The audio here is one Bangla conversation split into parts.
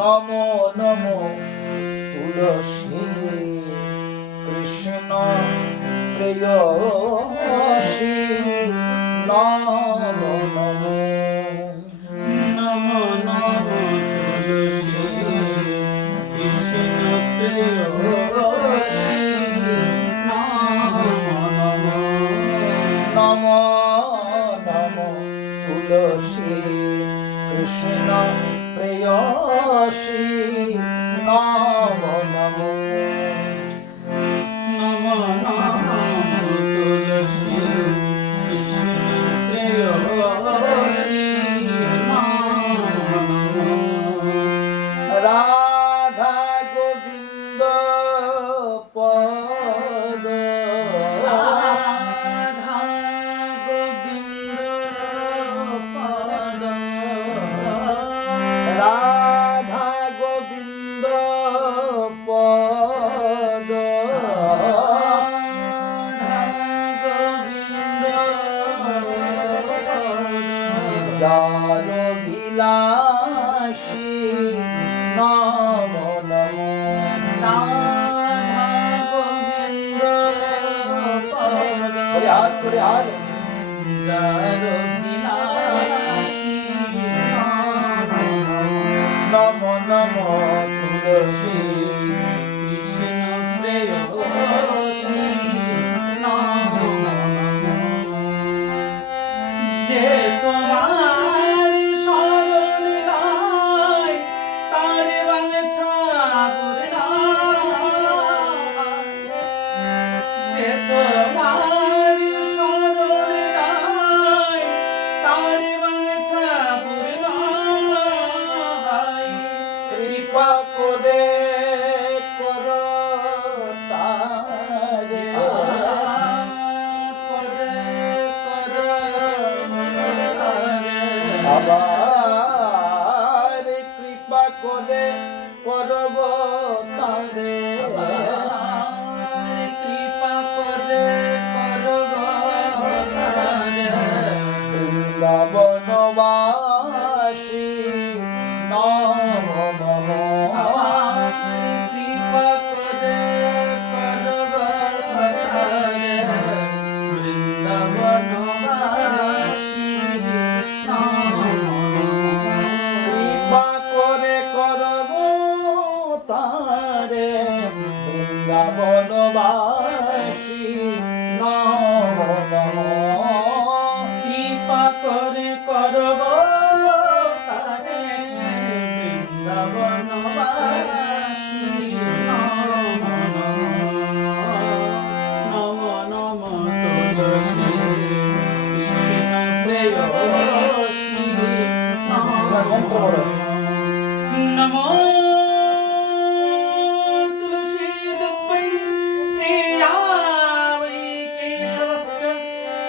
নমো নমো, তুলসী, কৃষ্ণ প্রেয়সী নমো নমো নমো নমো, তুলসী, কৃষ্ণ প্রেয়সী নমো নমো নমো নমো, তুলসী, কৃষ্ণ প্রেয়সী নমো নমো। নমো নমো তুলসী কৃষ্ণ প্রেয়সী রাধা গোবিন্দ যার বিলাসী নম নম। রাধা গোবিন্দ। করে হাত করে হাত যার বিলাসী নম নম। তুলসী কৃষ্ণ প্রেয়সী নমো নমো। যে আবার কৃপা করে করব তারে। বৃন্দাবনবাসী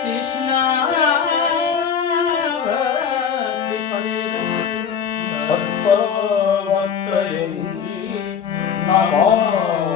Krishna, Sarva, Matra, Yungi, Namah.